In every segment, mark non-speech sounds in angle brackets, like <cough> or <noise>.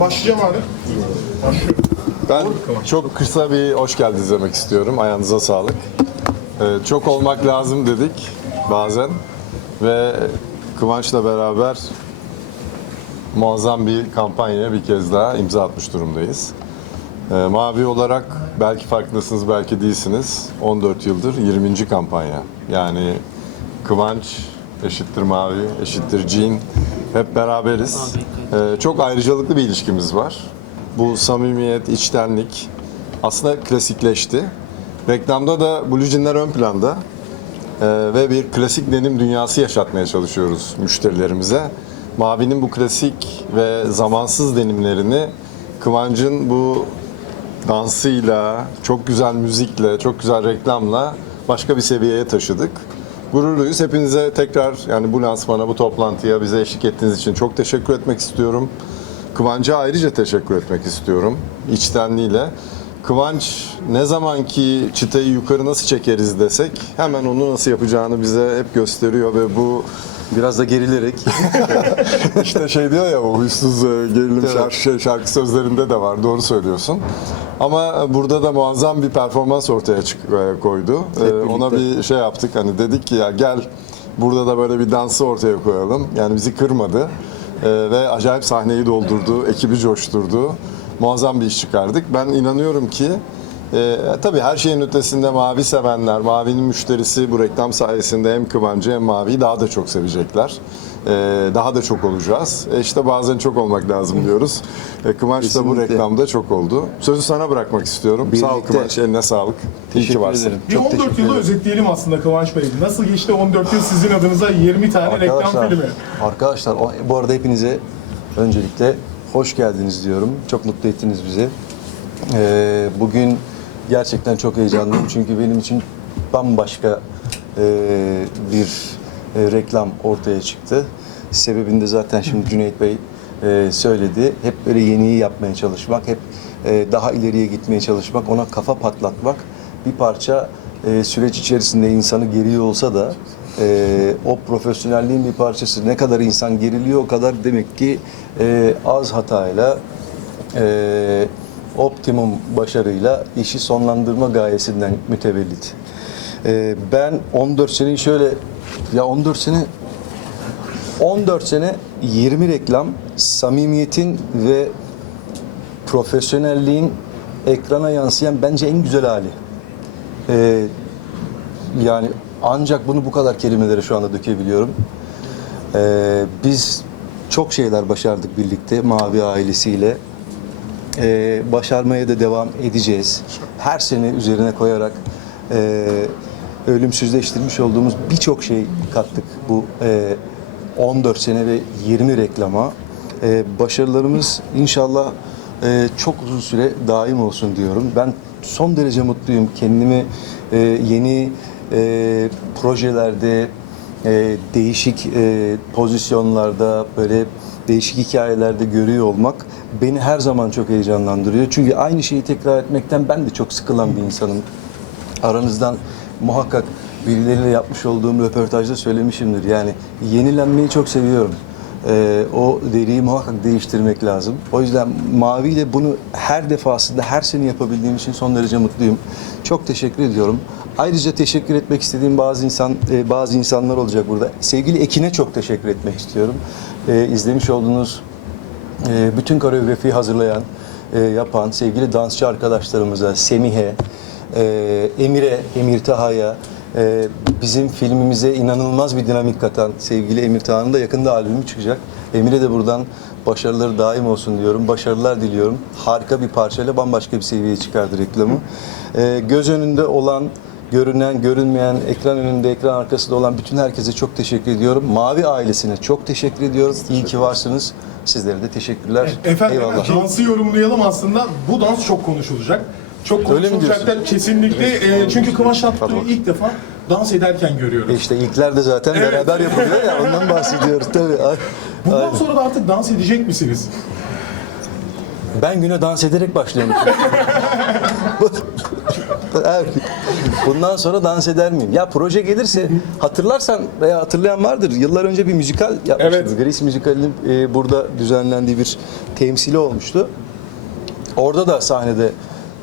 Başlayacağım abi. Ben çok kısa bir hoş geldiniz demek istiyorum. Ayağınıza sağlık. Ee, çok olmak lazım dedik bazen ve Kıvanç'la beraber muazzam bir kampanyaya bir kez daha imza atmış durumdayız. Ee, Mavi olarak belki farkındasınız, belki değilsiniz. 14 yıldır 20. kampanya. Yani Kıvanç eşittir Mavi, eşittir Cin. Hep beraberiz. Ee, çok ayrıcalıklı bir ilişkimiz var. Bu samimiyet, içtenlik aslında klasikleşti. Reklamda da Blue Jean'ler ön planda. Ee, ve bir klasik denim dünyası yaşatmaya çalışıyoruz müşterilerimize. Mavi'nin bu klasik ve zamansız denimlerini Kıvanç'ın bu dansıyla, çok güzel müzikle, çok güzel reklamla başka bir seviyeye taşıdık. Gururluyuz. Hepinize tekrar yani bu lansmana, bu toplantıya bize eşlik ettiğiniz için çok teşekkür etmek istiyorum. Kıvanç'a ayrıca teşekkür etmek istiyorum içtenliğiyle. Kıvanç ne zaman ki çıtayı yukarı nasıl çekeriz desek hemen onu nasıl yapacağını bize hep gösteriyor ve bu Biraz da gerilerek. <laughs> işte şey diyor ya o huysuz e, gerilim Evet. şarkı, şey, şarkı sözlerinde de var doğru söylüyorsun. Ama burada da muazzam bir performans ortaya çık, e, koydu. E, birlikte. ona bir şey yaptık hani dedik ki ya gel burada da böyle bir dansı ortaya koyalım. Yani bizi kırmadı E, ve acayip sahneyi doldurdu, ekibi coşturdu. Muazzam bir iş çıkardık. Ben inanıyorum ki e, tabii her şeyin ötesinde mavi sevenler, mavinin müşterisi bu reklam sayesinde hem Kıvancı hem maviyi daha da çok sevecekler. E, daha da çok olacağız. E işte bazen çok olmak lazım diyoruz. E, Kıvanç da bu Kesinlikle. reklamda çok oldu. Sözü sana bırakmak istiyorum. Sağ ol Birlikte- Kıvanç, eline sağlık. İyi ki Teşekkür varsın. ederim. Bir Çok 14 teşekkür yılı ederim. özetleyelim aslında Kıvanç Bey. Nasıl geçti 14 yıl sizin adınıza 20 tane reklam Arkadaşlar, filmi? arkadaşlar bu arada hepinize öncelikle hoş geldiniz diyorum. Çok mutlu ettiniz bizi. Ee, bugün gerçekten çok heyecanlıyım çünkü benim için bambaşka e, bir e, reklam ortaya çıktı. Sebebini de zaten şimdi Cüneyt Bey e, söyledi. Hep böyle yeniyi yapmaya çalışmak, hep e, daha ileriye gitmeye çalışmak, ona kafa patlatmak. Bir parça e, süreç içerisinde insanı geriyor olsa da e, o profesyonelliğin bir parçası. Ne kadar insan geriliyor o kadar demek ki e, az hatayla e, optimum başarıyla işi sonlandırma gayesinden mütevellit. E, ben 14 seneyi şöyle ya 14 sene 14 sene 20 reklam samimiyetin ve profesyonelliğin ekrana yansıyan bence en güzel hali. Ee, yani ancak bunu bu kadar kelimelere şu anda dökebiliyorum. Ee, biz çok şeyler başardık birlikte Mavi ailesiyle. Ee, başarmaya da devam edeceğiz. Her sene üzerine koyarak e, ölümsüzleştirmiş olduğumuz birçok şey kattık bu e, 14 sene ve 20 reklama. E, başarılarımız inşallah e, çok uzun süre daim olsun diyorum. Ben son derece mutluyum. Kendimi e, yeni e, projelerde, e, değişik e, pozisyonlarda, böyle değişik hikayelerde görüyor olmak beni her zaman çok heyecanlandırıyor. Çünkü aynı şeyi tekrar etmekten ben de çok sıkılan bir insanım. Aranızdan muhakkak birileriyle yapmış olduğum röportajda söylemişimdir. Yani yenilenmeyi çok seviyorum. Ee, o deriyi muhakkak değiştirmek lazım. O yüzden Mavi ile bunu her defasında, her sene yapabildiğim için son derece mutluyum. Çok teşekkür ediyorum. Ayrıca teşekkür etmek istediğim bazı insan, e, bazı insanlar olacak burada. Sevgili Ekin'e çok teşekkür etmek istiyorum. Ee, izlemiş olduğunuz e, bütün koreografiyi hazırlayan, e, yapan sevgili dansçı arkadaşlarımıza, Semih'e, e, Emir'e, Emir Taha'ya, e, bizim filmimize inanılmaz bir dinamik katan sevgili Emir Taha'nın da yakında albümü çıkacak. Emir'e de buradan başarıları daim olsun diyorum. Başarılar diliyorum. Harika bir parçayla bambaşka bir seviyeye çıkardı reklamı. E, göz önünde olan görünen, görünmeyen, ekran önünde, ekran arkasında olan bütün herkese çok teşekkür ediyorum. Mavi ailesine çok teşekkür ediyorum. İyi ki varsınız. Sizlere de teşekkürler. Efendim Eyvallah. dansı yorumlayalım aslında. Bu dans çok konuşulacak. Çok konuşulacaklar kesinlikle. E, çünkü Kıvanç Tatlıtuğ'u ilk defa dans ederken görüyoruz. İşte ilkler de zaten Evet. beraber yapılıyor ya ondan bahsediyoruz tabii. Ay- Bundan aynen. sonra da artık dans edecek misiniz? Ben güne dans ederek başlıyorum. <laughs> <laughs> Bundan sonra dans eder miyim? Ya proje gelirse hatırlarsan veya hatırlayan vardır. Yıllar önce bir müzikal yapmıştık. Evet. Grace müzikalinin e, burada düzenlendiği bir temsili olmuştu. Orada da sahnede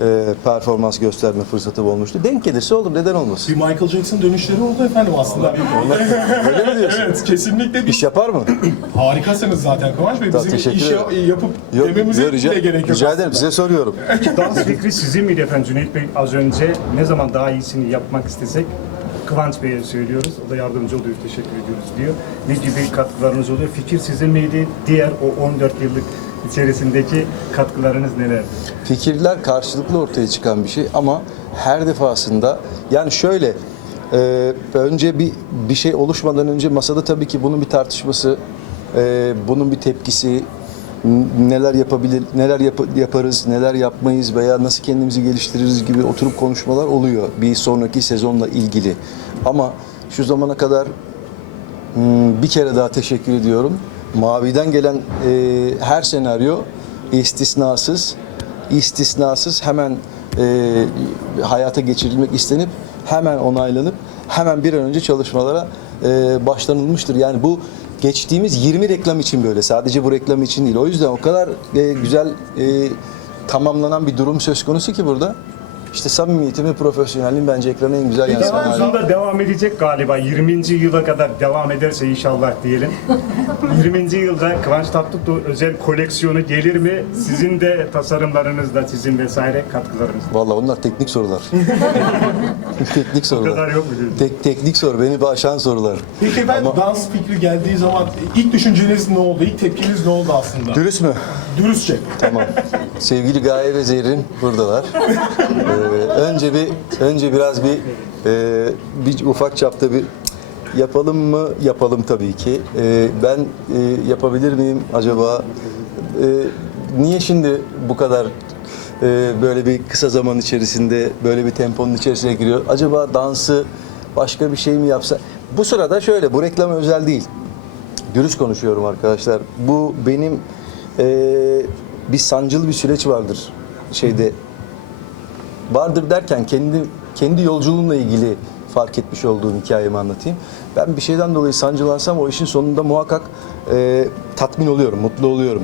e, performans gösterme fırsatı olmuştu. Denk gelirse olur. Neden olmasın? Bir Michael Jackson dönüşleri oldu efendim aslında. Öyle mi diyorsun? evet kesinlikle bir İş yapar mı? <clears throat> harikasınız zaten Kıvanç Bey. Bizim teşekkür işi ederim. yapıp Yok, dememize yok, rica, bile gerek yok. rica ederim. Size soruyorum. <laughs> Dans fikri sizin miydi efendim Cüneyt Bey? Az önce ne zaman daha iyisini yapmak istesek Kıvanç Bey'e söylüyoruz. O da yardımcı oluyor, teşekkür ediyoruz diyor. Ne gibi katkılarınız oluyor? Fikir sizin miydi? Diğer o 14 yıllık içerisindeki katkılarınız nelerdi? fikirler karşılıklı ortaya çıkan bir şey ama her defasında yani şöyle e, önce bir bir şey oluşmadan önce masada tabii ki bunun bir tartışması, e, bunun bir tepkisi, neler yapabilir, neler yap- yaparız, neler yapmayız veya nasıl kendimizi geliştiririz gibi oturup konuşmalar oluyor bir sonraki sezonla ilgili. Ama şu zamana kadar Hmm, bir kere daha teşekkür ediyorum. Mavi'den gelen e, her senaryo istisnasız, istisnasız hemen e, hayata geçirilmek istenip hemen onaylanıp hemen bir an önce çalışmalara e, başlanılmıştır. Yani bu geçtiğimiz 20 reklam için böyle. Sadece bu reklam için değil. O yüzden o kadar e, güzel e, tamamlanan bir durum söz konusu ki burada. İşte samimiyetim ve profesyonelliğim bence ekrana en güzel yansıyan hali. Uzun da devam edecek galiba. 20. yıla kadar devam ederse inşallah diyelim. <laughs> 20. yılda Kıvanç Tatlıtuğ özel koleksiyonu gelir mi? Sizin de tasarımlarınızda, sizin vesaire katkılarınız. Vallahi onlar teknik sorular. <laughs> teknik O sorular. kadar yok mu diyorsun? Tek, teknik soru, beni aşan sorular. Peki Ama- dans fikri geldiği zaman ilk düşünceniz ne oldu? İlk tepkiniz ne oldu aslında? Dürüst mü? Dürüstçe. Tamam. Sevgili Gaye ve Zerrin buradalar. Ee, <laughs> önce bir önce biraz bir e, bir ufak çapta bir yapalım mı? Yapalım tabii ki. Ee, ben e, yapabilir miyim acaba? Ee, niye şimdi bu kadar e, böyle bir kısa zaman içerisinde böyle bir temponun içerisine giriyor? Acaba dansı başka bir şey mi yapsa? Bu sırada şöyle, bu reklam özel değil. Dürüst konuşuyorum arkadaşlar. Bu benim eee, bir sancılı bir süreç vardır şeyde. Vardır derken kendi kendi yolculuğumla ilgili fark etmiş olduğum hikayemi anlatayım. Ben bir şeyden dolayı sancılansam o işin sonunda muhakkak eee, tatmin oluyorum, mutlu oluyorum.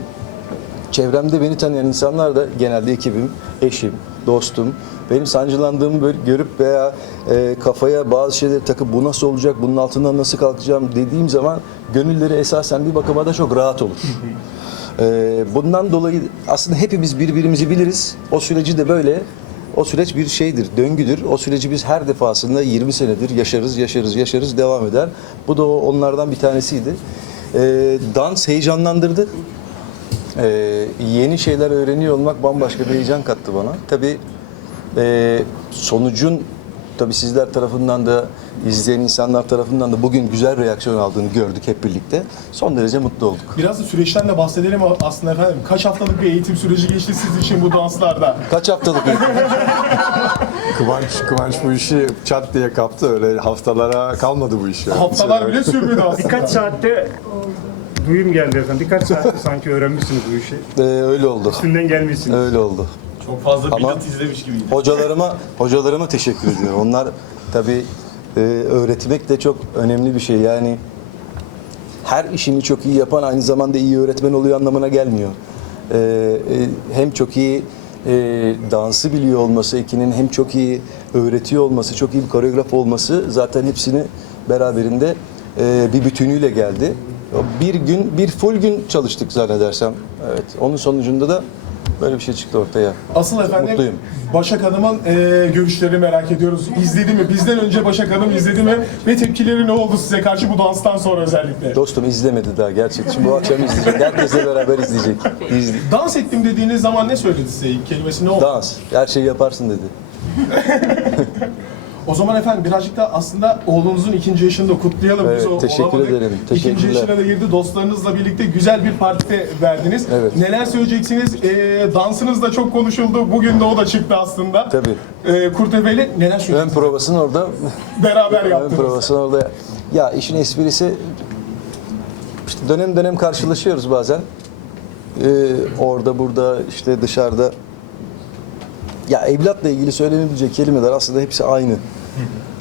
Çevremde beni tanıyan insanlar da genelde ekibim, eşim, dostum. Benim sancılandığımı böyle görüp veya e, kafaya bazı şeyleri takıp bu nasıl olacak, bunun altından nasıl kalkacağım dediğim zaman gönülleri esasen bir bakıma da çok rahat olur. <laughs> E, bundan dolayı aslında hepimiz birbirimizi biliriz. O süreci de böyle o süreç bir şeydir, döngüdür. O süreci biz her defasında 20 senedir yaşarız, yaşarız, yaşarız, devam eder. Bu da onlardan bir tanesiydi. E, dans heyecanlandırdı. Ee, yeni şeyler öğreniyor olmak bambaşka bir heyecan kattı bana. Tabii e, sonucun tabii sizler tarafından da izleyen insanlar tarafından da bugün güzel reaksiyon aldığını gördük hep birlikte. Son derece mutlu olduk. Biraz da süreçten de bahsedelim aslında efendim. Kaç haftalık bir eğitim süreci geçti siz için bu danslarda? Kaç haftalık <laughs> Kıvanç, Kıvanç bu işi çat diye kaptı. Öyle haftalara kalmadı bu iş yani. Haftalar bile sürmedi aslında. Birkaç saatte duyum geldi efendim. Birkaç saatte <laughs> sanki öğrenmişsiniz bu işi. Ee, öyle oldu. Üstünden gelmişsiniz. Öyle oldu. Çok fazla Ama- izlemiş gibiydi. Hocalarıma hocalarıma teşekkür ediyorum. Onlar tabii e, öğretmek de çok önemli bir şey. Yani her işini çok iyi yapan aynı zamanda iyi öğretmen oluyor anlamına gelmiyor. E, e, hem çok iyi e, dansı biliyor olması, ikinin hem çok iyi öğretiyor olması, çok iyi bir koreograf olması zaten hepsini beraberinde e, bir bütünüyle geldi. Bir gün, bir full gün çalıştık zannedersem. Evet. Onun sonucunda da böyle bir şey çıktı ortaya. Asıl efendim Mutluyum. Başak Hanım'ın e, görüşlerini merak ediyoruz. İzledi mi? Bizden önce Başak Hanım izledi mi? Ve tepkileri ne oldu size karşı bu danstan sonra özellikle? Dostum izlemedi daha gerçekten. Şimdi bu akşam izleyecek. Herkesle beraber izleyecek. İzle. Dans ettim dediğiniz zaman ne söyledi size? Kelimesi ne oldu? Dans. Her şeyi yaparsın dedi. <laughs> O zaman efendim birazcık da aslında oğlunuzun ikinci yaşını da kutlayalım. Evet, Biz o teşekkür olamadık. ederim. İkinci Teşekkürler. yaşına da girdi. Dostlarınızla birlikte güzel bir partide verdiniz. Evet. Neler söyleyeceksiniz? E, dansınız da çok konuşuldu. Bugün de o da çıktı aslında. Tabii. E, Kurtepe'yle neler Ön söyleyeceksiniz? provasını orada Beraber ön yaptınız. provasını orada ya işin esprisi işte dönem dönem karşılaşıyoruz bazen. e, orada burada işte dışarıda ya evlatla ilgili söylenebilecek kelimeler aslında hepsi aynı.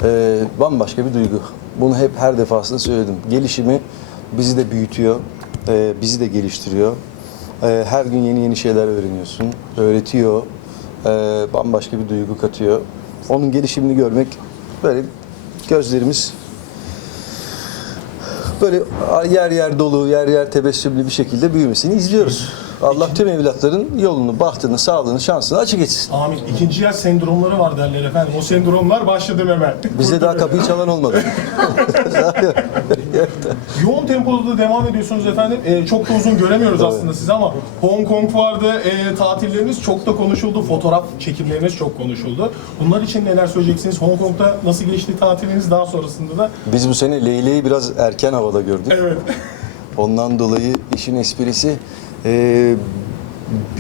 E, bambaşka bir duygu. Bunu hep her defasında söyledim. Gelişimi bizi de büyütüyor, e, bizi de geliştiriyor. E, her gün yeni yeni şeyler öğreniyorsun, öğretiyor, e, bambaşka bir duygu katıyor. Onun gelişimini görmek böyle gözlerimiz böyle yer yer dolu, yer yer tebessümlü bir şekilde büyümesini izliyoruz. Allah tüm evlatların yolunu, bahtını, sağlığını, şansını açık etsin. Amin. İkinci yaş sendromları var derler efendim. O sendromlar başladı hemen. Bize daha kapıyı çalan olmadı. <laughs> Yoğun tempoda da devam ediyorsunuz efendim. Ee, çok da uzun göremiyoruz aslında sizi ama Hong Kong vardı, ee, tatilleriniz çok da konuşuldu, fotoğraf çekimleriniz çok konuşuldu. Bunlar için neler söyleyeceksiniz? Hong Kong'da nasıl geçti tatiliniz daha sonrasında da? Biz bu sene Leyle'yi biraz erken havada gördük. Evet. Ondan dolayı işin esprisi e,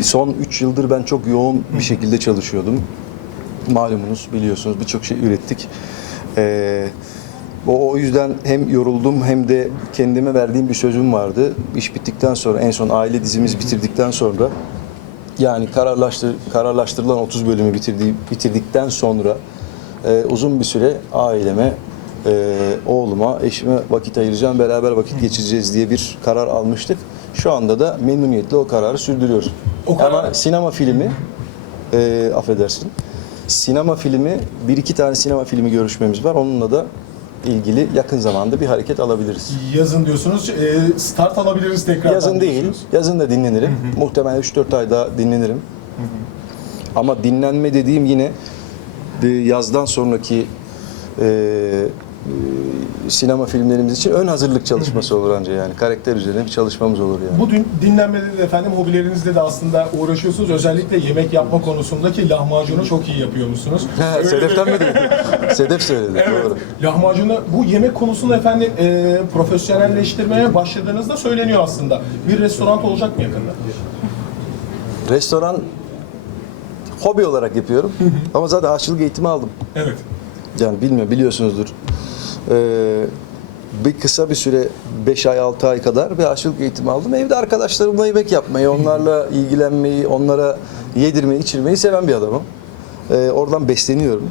son 3 yıldır ben çok yoğun bir şekilde çalışıyordum. Malumunuz biliyorsunuz birçok şey ürettik. E, o, o yüzden hem yoruldum hem de kendime verdiğim bir sözüm vardı. İş bittikten sonra en son aile dizimiz bitirdikten sonra yani kararlaştır, kararlaştırılan 30 bölümü bitirdiği, bitirdikten sonra e, uzun bir süre aileme, e, oğluma, eşime vakit ayıracağım, beraber vakit geçireceğiz diye bir karar almıştık. Şu anda da memnuniyetle o kararı sürdürüyoruz. O karar- Ama sinema filmi, e, affedersin, sinema filmi, bir iki tane sinema filmi görüşmemiz var. Onunla da ilgili yakın zamanda bir hareket alabiliriz. Yazın diyorsunuz, ee, start alabiliriz tekrar. Yazın değil, yazın da dinlenirim. Muhtemelen 3-4 ay daha dinlenirim. Ama dinlenme dediğim yine bir yazdan sonraki e, e, sinema filmlerimiz için ön hazırlık çalışması olur anca yani. Karakter üzerine bir çalışmamız olur yani. Bu dün, dinlenmede de efendim hobilerinizde de aslında uğraşıyorsunuz. Özellikle yemek yapma konusundaki lahmacunu çok iyi yapıyormuşsunuz. <laughs> Sedef'ten de- mi dedi? <laughs> Sedef söyledi. Evet. Doğru. Lahmacunu bu yemek konusunda efendim e, profesyonelleştirmeye başladığınızda söyleniyor aslında. Bir restoran olacak mı yakında? Restoran hobi olarak yapıyorum. Ama zaten aşçılık eğitimi aldım. Evet. Yani bilmiyorum biliyorsunuzdur. Ee, bir kısa bir süre 5 ay 6 ay kadar bir aşçılık eğitimi aldım. Evde arkadaşlarımla yemek yapmayı, onlarla ilgilenmeyi, onlara yedirmeyi, içirmeyi seven bir adamım. Ee, oradan besleniyorum.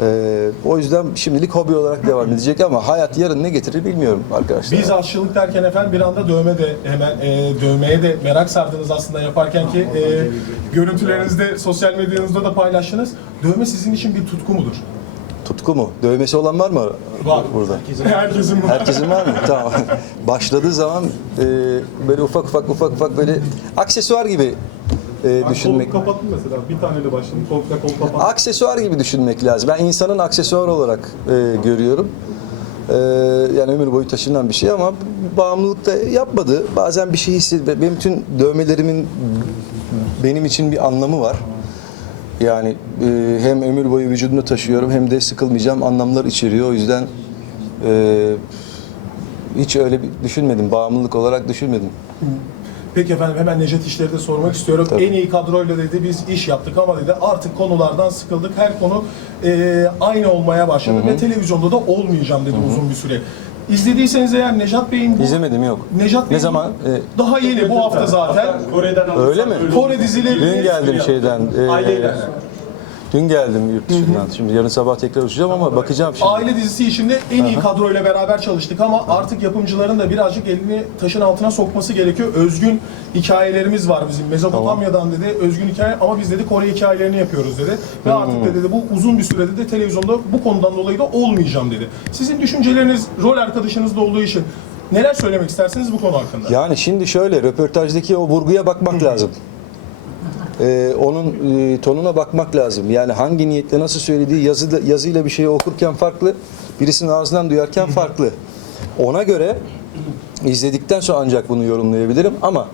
Ee, o yüzden şimdilik hobi olarak devam edecek ama hayat yarın ne getirir bilmiyorum arkadaşlar. Biz aşçılık derken efendim bir anda dövme de hemen e, dövmeye de merak sardınız aslında yaparken ki e, görüntülerinizde sosyal medyanızda da paylaştınız. Dövme sizin için bir tutku mudur? Tutku mu? Dövmesi olan var mı Var. burada? Herkesin var. Herkesin var mı? <laughs> Tamam. Başladığı zaman e, böyle ufak ufak ufak ufak böyle aksesuar gibi e, düşünmek. kapattım mesela. Bir taneyle başladım. Koltukla kol kapattım. Aksesuar gibi düşünmek lazım. Ben insanın aksesuar olarak e, görüyorum. E, yani ömür boyu taşınan bir şey ama bağımlılık da yapmadı. Bazen bir şey hissediyor. Benim bütün dövmelerimin benim için bir anlamı var. Yani e, hem ömür boyu vücudumda taşıyorum hem de sıkılmayacağım anlamlar içeriyor. O yüzden e, hiç öyle bir düşünmedim. Bağımlılık olarak düşünmedim. Peki efendim hemen Necdet İşler'i de sormak istiyorum. Tabii. En iyi kadroyla dedi biz iş yaptık ama dedi artık konulardan sıkıldık. Her konu e, aynı olmaya başladı ve televizyonda da olmayacağım dedi uzun bir süre. İzlediyseniz eğer Nejat Bey'in bu... İzlemedim yok. Nejat Ne Bey'in zaman? bu- E, daha yeni bu hafta zaten. Kore'den Öyle mi? Kore dizileri... Dün geldim şeyden. e, Aileyle. Dün geldim yurt dışından. Şimdi yarın sabah tekrar uçacağım ama bakacağım şimdi. Aile dizisi içinde en iyi kadroyla beraber çalıştık ama artık yapımcıların da birazcık elini taşın altına sokması gerekiyor. Özgün hikayelerimiz var bizim. Mezopotamya'dan dedi özgün hikaye ama biz dedi Kore hikayelerini yapıyoruz dedi. Ve artık da dedi bu uzun bir sürede de televizyonda bu konudan dolayı da olmayacağım dedi. Sizin düşünceleriniz rol arkadaşınız da olduğu için neler söylemek istersiniz bu konu hakkında? Yani şimdi şöyle röportajdaki o vurguya bakmak lazım. Ee, onun e, tonuna bakmak lazım. Yani hangi niyetle nasıl söylediği yazı yazıyla bir şeyi okurken farklı, birisinin ağzından duyarken farklı. Ona göre izledikten sonra ancak bunu yorumlayabilirim ama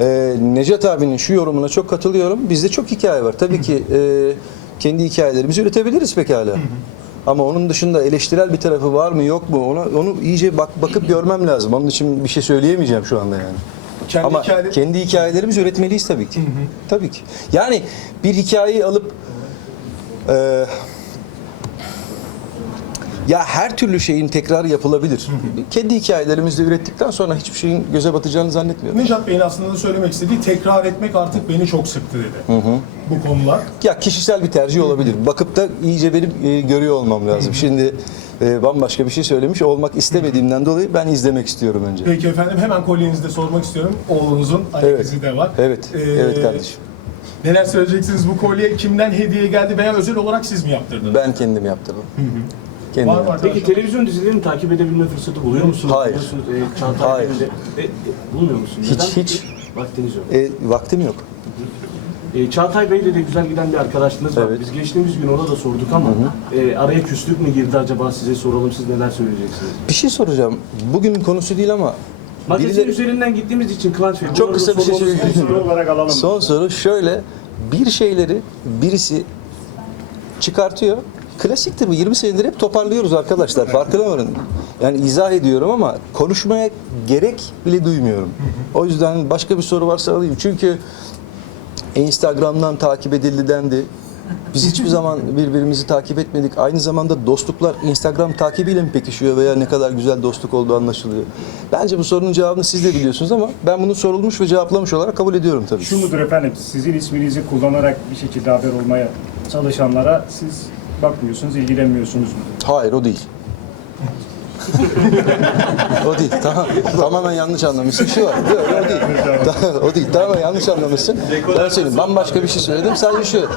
e, Necat abinin şu yorumuna çok katılıyorum. Bizde çok hikaye var. Tabii ki e, kendi hikayelerimizi üretebiliriz pekala. Ama onun dışında eleştirel bir tarafı var mı yok mu ona onu iyice bak bakıp görmem lazım. Onun için bir şey söyleyemeyeceğim şu anda yani. Kendi Ama hikayeleri- kendi hikayelerimizi üretmeliyiz tabii ki. Tabii ki. Yani bir hikayeyi alıp e, Ya her türlü şeyin tekrar yapılabilir. Kendi hikayelerimizde ürettikten sonra hiçbir şeyin göze batacağını zannetmiyorum. Nejat Bey'in aslında da söylemek istediği tekrar etmek artık beni çok sıktı dedi. Bu konular. Ya kişisel bir tercih olabilir. Bakıp da iyice benim e, görüyor olmam lazım. Şimdi e, bambaşka bir şey söylemiş olmak istemediğimden dolayı ben izlemek istiyorum önce. Peki efendim hemen kolyenizi de sormak istiyorum. Oğlunuzun ayak Evet. de var. Evet, Ee, evet kardeşim. Neler söyleyeceksiniz bu kolye kimden hediye geldi veya özel olarak siz mi yaptırdınız? Ben kendim yaptırdım. Kendim Var mı yaptırdım. arkadaşlar? Peki televizyon dizilerini takip edebilme fırsatı buluyor musunuz? Hayır. Biliyorsunuz, e, Çağatay Hayır. Bey'in de- e, e, bulmuyor musunuz? Hiç, Neden? hiç. Vaktiniz yok. E, vaktim yok. E, Çağatay Bey'le de güzel giden bir arkadaşlığınız var. Evet. Biz geçtiğimiz gün ona da sorduk ama e, araya küslük mü girdi acaba size soralım siz neler söyleyeceksiniz? Bir şey soracağım. Bugünün konusu değil ama Magazin birileri- üzerinden gittiğimiz için Kıvanç Bey. bu arada kısa bir şey sormamız söyleyeyim. gerekiyor. Soru olarak alalım. Son soru şöyle. Bir şeyleri birisi çıkartıyor. Klasiktir bu. 20 senedir hep toparlıyoruz arkadaşlar. Farkına varın. Yani izah ediyorum ama konuşmaya gerek bile duymuyorum. O yüzden başka bir soru varsa alayım. Çünkü Instagram'dan takip edildi dendi. Biz hiçbir zaman birbirimizi takip etmedik. Aynı zamanda dostluklar Instagram takibiyle mi pekişiyor veya ne kadar güzel dostluk olduğu anlaşılıyor. Bence bu sorunun cevabını siz de biliyorsunuz ama ben bunu sorulmuş ve cevaplamış olarak kabul ediyorum tabii. Şu mudur efendim, sizin isminizi kullanarak bir şekilde haber olmaya çalışanlara siz bakmıyorsunuz, ilgilenmiyorsunuz mu? Hayır o değil. o değil. Tamam. Tamamen yanlış anlamışsın. Şu var. Yok, o değil. O değil. Tamamen yanlış anlamışsın. Ben söyleyeyim. Bambaşka bir şey söyledim. Sadece şu.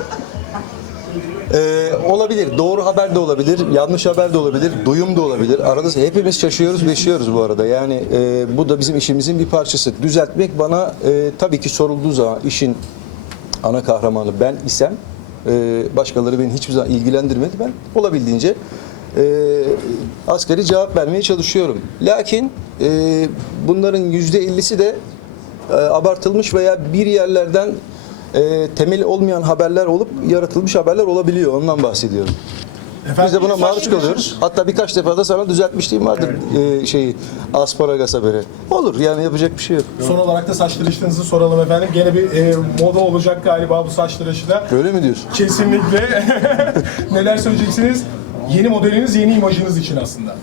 Ee, olabilir. Doğru haber de olabilir. Yanlış haber de olabilir. Duyum da olabilir. Arada hepimiz şaşıyoruz, beşiyoruz bu arada. Yani e, bu da bizim işimizin bir parçası. Düzeltmek bana e, tabii ki sorulduğu zaman işin ana kahramanı ben isem e, başkaları beni hiçbir zaman ilgilendirmedi. Ben olabildiğince e, asgari cevap vermeye çalışıyorum. Lakin e, bunların yüzde ellisi de e, abartılmış veya bir yerlerden e, temeli olmayan haberler olup yaratılmış haberler olabiliyor. Ondan bahsediyorum. Biz de buna maruz kalıyoruz. Hatta birkaç defa da sana düzeltmişliğim vardır e, şeyi asparagas haberi. Olur yani yapacak bir şey yok. Son olarak da saç tıraşınızı soralım efendim. Gene bir e, moda olacak galiba bu saç tıraşı da. Öyle mi diyorsun? Kesinlikle. <laughs> Neler söyleyeceksiniz? Yeni modeliniz, yeni imajınız için aslında.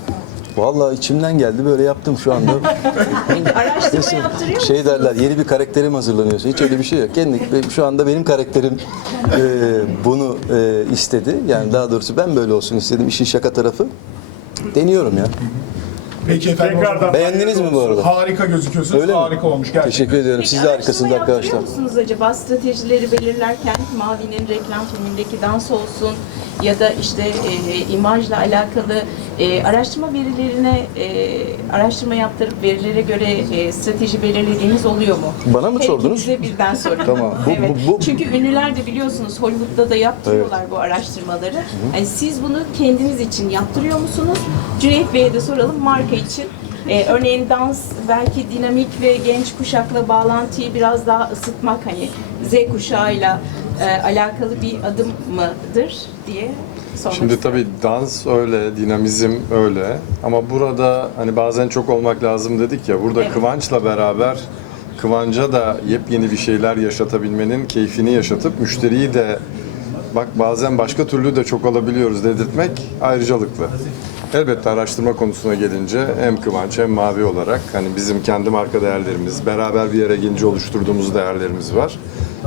Vallahi içimden geldi böyle yaptım şu anda. <laughs> Araştırma yaptırıyor şey derler yeni bir karakterim hazırlanıyorsa hiç öyle bir şey yok. Kendi benim- şu anda benim karakterim e, bunu e, istedi. Yani daha doğrusu ben böyle olsun istedim. İşin şaka tarafı. Deniyorum ya. Peki efendim. o zaman. Tekrardan Beğendiniz mi bu arada? Harika gözüküyorsunuz. Öyle mi? Harika olmuş gerçekten. Teşekkür ediyorum. Siz de harikasınız araştırma arkadaşlar. yaptırıyor musunuz acaba stratejileri belirlerken Mavi'nin reklam filmindeki dans olsun ya da işte e, imajla alakalı e, araştırma verilerine e, araştırma yaptırıp verilere göre e, strateji belirlediğiniz oluyor mu? Bana mı Her sordunuz? ikinize birden sorayım. <laughs> Tamam. Bu- evet. bu- bu- Çünkü ünlüler de biliyorsunuz Hollywood'da da yaptırıyorlar bu araştırmaları. Yani siz bunu kendiniz için yaptırıyor musunuz? Cüneyt Bey'e de soralım marka için. Ee, örneğin dans belki dinamik ve genç kuşakla bağlantıyı biraz daha ısıtmak hani Z kuşağıyla e, alakalı bir adım mıdır diye sormak Şimdi tabii dans öyle, dinamizm öyle ama burada hani bazen çok olmak lazım dedik ya burada Evet. Kıvanç'la beraber Kıvanç'a da yepyeni bir şeyler yaşatabilmenin keyfini yaşatıp müşteriyi de bak bazen başka türlü de çok alabiliyoruz dedirtmek ayrıcalıklı. Elbette araştırma konusuna gelince hem Kıvanç hem Mavi olarak hani bizim kendi marka değerlerimiz, beraber bir yere gelince oluşturduğumuz değerlerimiz var.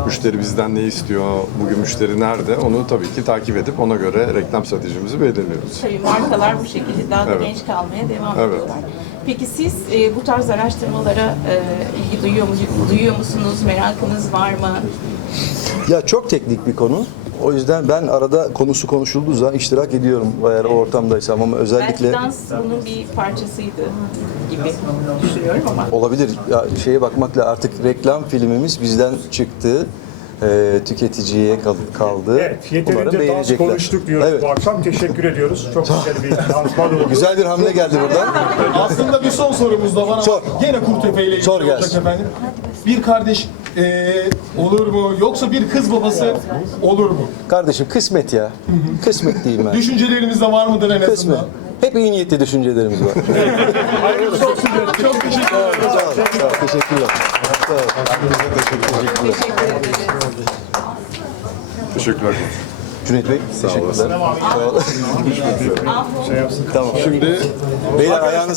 Müşteri bizden ne istiyor, bugün müşteri nerede onu tabii ki takip edip ona göre reklam stratejimizi belirliyoruz. Tabii markalar bu şekilde daha da Evet. genç kalmaya devam Evet. ediyorlar. Peki siz e, bu tarz araştırmalara e, ilgi duyuyor, mu, duyuyor musunuz? Merakınız var mı? Ya çok teknik bir konu. O yüzden ben arada konusu konuşulduğu zaman iştirak ediyorum eğer o ortamdaysam ama özellikle Belki dans bunun bir parçasıydı gibi düşünüyorum ama. olabilir. Ya şeye bakmakla artık reklam filmimiz bizden çıktı. Ee, tüketiciye kal- kaldı. Evet, Umarım yeterince dans beğenecekler. konuştuk diyoruz Evet. bu akşam. Teşekkür ediyoruz. Çok güzel bir dansman oldu. Güzel bir hamle geldi buradan. Aslında bir son sorumuz da var ama Sor. gene Kurtepe ile ilgili Sor olacak gelsin. efendim. Bir kardeş eee, olur mu yoksa bir kız babası olur mu? Kardeşim kısmet ya. Kısmet diyeyim ben. Düşünceleriniz de var mıdır en Kısmet. azından? Hep iyi niyetli düşüncelerimiz var. <laughs> Hayırlısı olsun. Çok teşekkür ederim. sağ ol, sağ ol. Teşekkürler. Sağ ol. Teşekkür ederiz. Teşekkürler. Cüneyt Bey, teşekkürler. Sağ olun. Şey yapsın. Tamam. Şimdi Beyler ayağınız